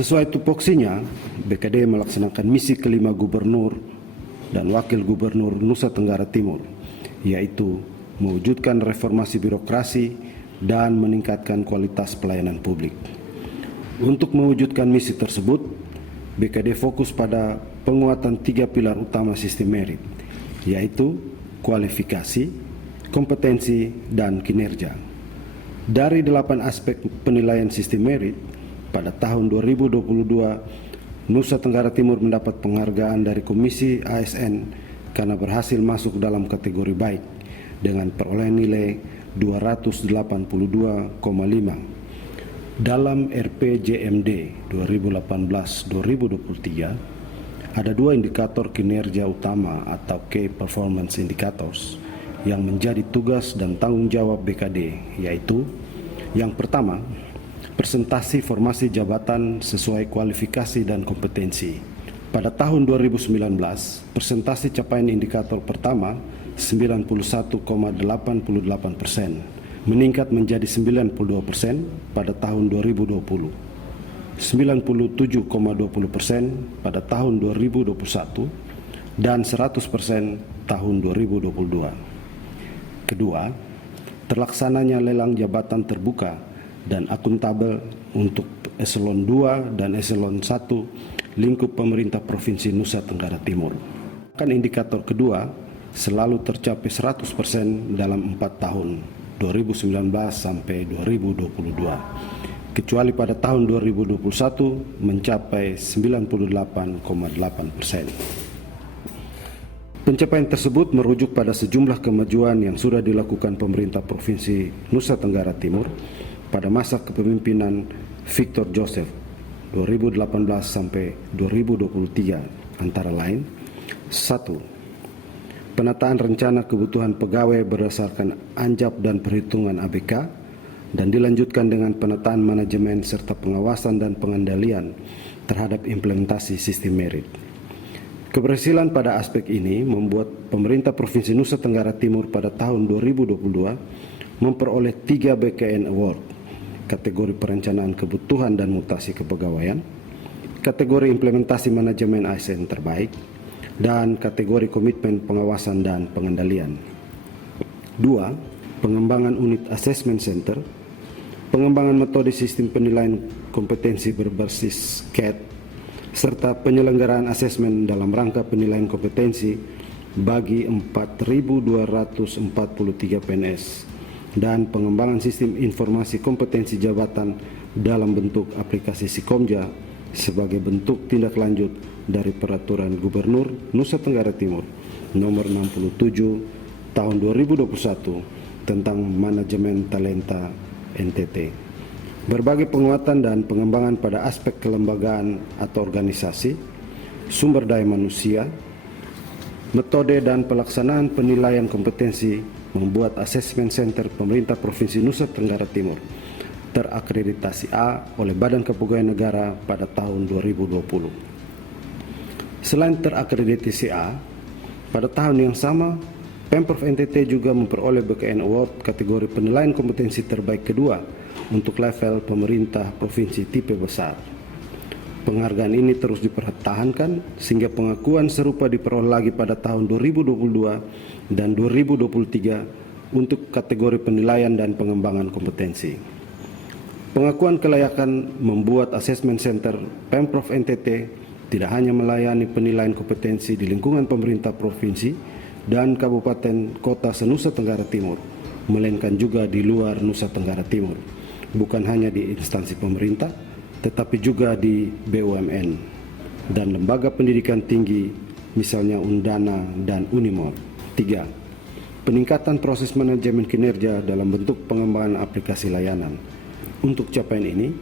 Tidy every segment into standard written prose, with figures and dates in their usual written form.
Sesuai tupoksinya, BKD melaksanakan misi kelima Gubernur dan Wakil Gubernur Nusa Tenggara Timur, yaitu mewujudkan reformasi birokrasi dan meningkatkan kualitas pelayanan publik. Untuk mewujudkan misi tersebut, BKD fokus pada penguatan 3 pilar utama sistem merit, yaitu kualifikasi, kompetensi, dan kinerja. Dari 8 aspek penilaian sistem merit, pada tahun 2022, Nusa Tenggara Timur mendapat penghargaan dari Komisi ASN karena berhasil masuk dalam kategori baik dengan perolehan nilai 282,5. Dalam RPJMD 2018-2023, ada 2 indikator kinerja utama atau Key Performance Indicators yang menjadi tugas dan tanggung jawab BKD, yaitu yang pertama, presentasi formasi jabatan sesuai kualifikasi dan kompetensi. Pada tahun 2019, presentasi capaian indikator pertama 91,88%, meningkat menjadi 92% pada tahun 2020, 97,20% pada tahun 2021, dan 100% tahun 2022. Kedua, terlaksananya lelang jabatan terbuka dan akuntabel untuk eselon 2 dan eselon 1 lingkup pemerintah Provinsi Nusa Tenggara Timur. Indikator kedua selalu tercapai 100% dalam 4 tahun 2019 sampai 2022, kecuali pada tahun 2021 mencapai 98,8%. Pencapaian tersebut merujuk pada sejumlah kemajuan yang sudah dilakukan pemerintah Provinsi Nusa Tenggara Timur pada masa kepemimpinan Victor Joseph 2018 sampai 2023, antara lain: 1. Penataan rencana kebutuhan pegawai berdasarkan anjap dan perhitungan ABK, dan dilanjutkan dengan penataan manajemen serta pengawasan dan pengendalian terhadap implementasi sistem merit. Keberhasilan pada aspek ini membuat pemerintah Provinsi Nusa Tenggara Timur pada tahun 2022 memperoleh 3 BKN Award, kategori perencanaan kebutuhan dan mutasi kepegawaian, kategori implementasi manajemen ASN terbaik, dan kategori komitmen pengawasan dan pengendalian. 2. Pengembangan unit assessment center, pengembangan metode sistem penilaian kompetensi berbasis CAT, serta penyelenggaraan asesmen dalam rangka penilaian kompetensi bagi 4.243 PNS, dan pengembangan sistem informasi kompetensi jabatan dalam bentuk aplikasi Sikomja sebagai bentuk tindak lanjut dari Peraturan Gubernur Nusa Tenggara Timur Nomor 67 Tahun 2021 tentang Manajemen Talenta NTT. Berbagai penguatan dan pengembangan pada aspek kelembagaan atau organisasi, sumber daya manusia, metode dan pelaksanaan penilaian kompetensi membuat asesmen center pemerintah Provinsi Nusa Tenggara Timur terakreditasi A oleh Badan Kepegawaian Negara pada tahun 2020. Selain terakreditasi A, pada tahun yang sama, Pemprov NTT juga memperoleh BKN Award kategori penilaian kompetensi terbaik kedua untuk level pemerintah provinsi tipe besar. Penghargaan ini terus dipertahankan sehingga pengakuan serupa diperoleh lagi pada tahun 2022 dan 2023 untuk kategori penilaian dan pengembangan kompetensi. Pengakuan kelayakan membuat asesmen center Pemprov NTT tidak hanya melayani penilaian kompetensi di lingkungan pemerintah provinsi dan kabupaten kota se-Nusa Tenggara Timur, melainkan juga di luar Nusa Tenggara Timur, bukan hanya di instansi pemerintah, tetapi juga di BUMN dan lembaga pendidikan tinggi, misalnya Undana dan Unimor. 3. Peningkatan proses manajemen kinerja dalam bentuk pengembangan aplikasi layanan. Untuk capaian ini,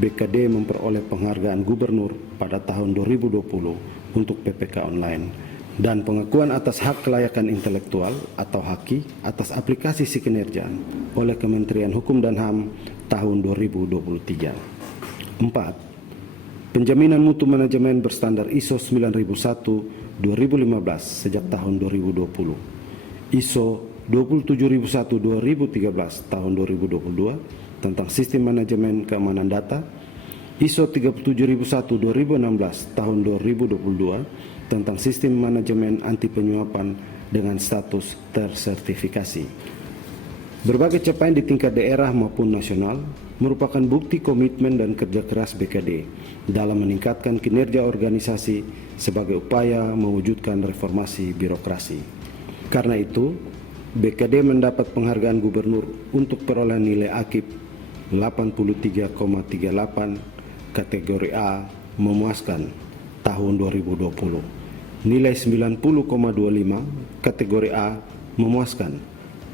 BKD memperoleh penghargaan Gubernur pada tahun 2020 untuk PPK online dan pengakuan atas hak kelayakan intelektual atau HAKI atas aplikasi Sikinerja oleh Kementerian Hukum dan HAM tahun 2023. 4. Penjaminan mutu manajemen berstandar ISO 9001-2015 sejak tahun 2020, ISO 27001-2013 tahun 2022 tentang sistem manajemen keamanan data, ISO 37001-2016 tahun 2022 tentang sistem manajemen anti penyuapan dengan status tersertifikasi. Berbagai capaian di tingkat daerah maupun nasional merupakan bukti komitmen dan kerja keras BKD dalam meningkatkan kinerja organisasi sebagai upaya mewujudkan reformasi birokrasi. Karena itu, BKD mendapat penghargaan gubernur untuk perolehan nilai AKIP 83,38 kategori A memuaskan tahun 2020, nilai 90,25 kategori A memuaskan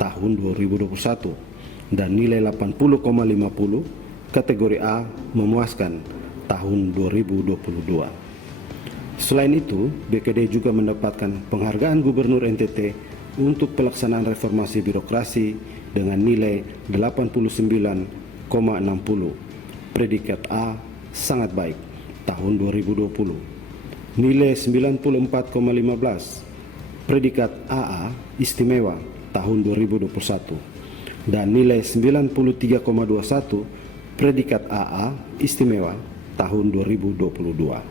tahun 2021, dan nilai 80,50 kategori A memuaskan tahun 2022. Selain itu, BKD juga mendapatkan penghargaan Gubernur NTT untuk pelaksanaan reformasi birokrasi dengan nilai 89,60 predikat A sangat baik tahun 2020, nilai 94,15 predikat AA istimewa tahun 2021, dan nilai 93,21 predikat AA istimewa tahun 2022.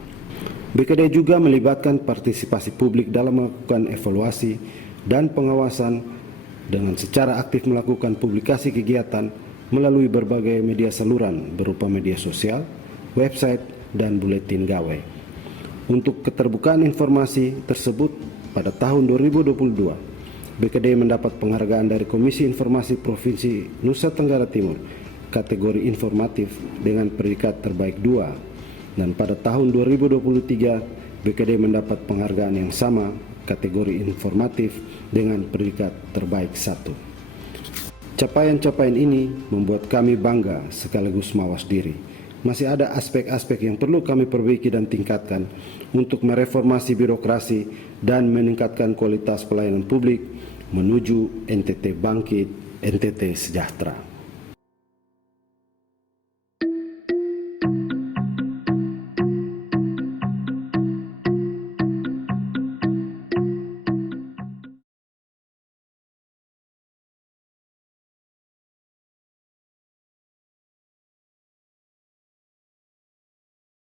BKD juga melibatkan partisipasi publik dalam melakukan evaluasi dan pengawasan dengan secara aktif melakukan publikasi kegiatan melalui berbagai media saluran berupa media sosial, website, dan buletin gawe. Untuk keterbukaan informasi tersebut, pada tahun 2022, BKD mendapat penghargaan dari Komisi Informasi Provinsi Nusa Tenggara Timur kategori informatif dengan predikat terbaik 2, dan pada tahun 2023 BKD mendapat penghargaan yang sama kategori informatif dengan predikat terbaik 1. Capaian-capaian ini membuat kami bangga sekaligus mawas diri. Masih ada aspek-aspek yang perlu kami perbaiki dan tingkatkan untuk mereformasi birokrasi dan meningkatkan kualitas pelayanan publik menuju NTT bangkit, NTT sejahtera.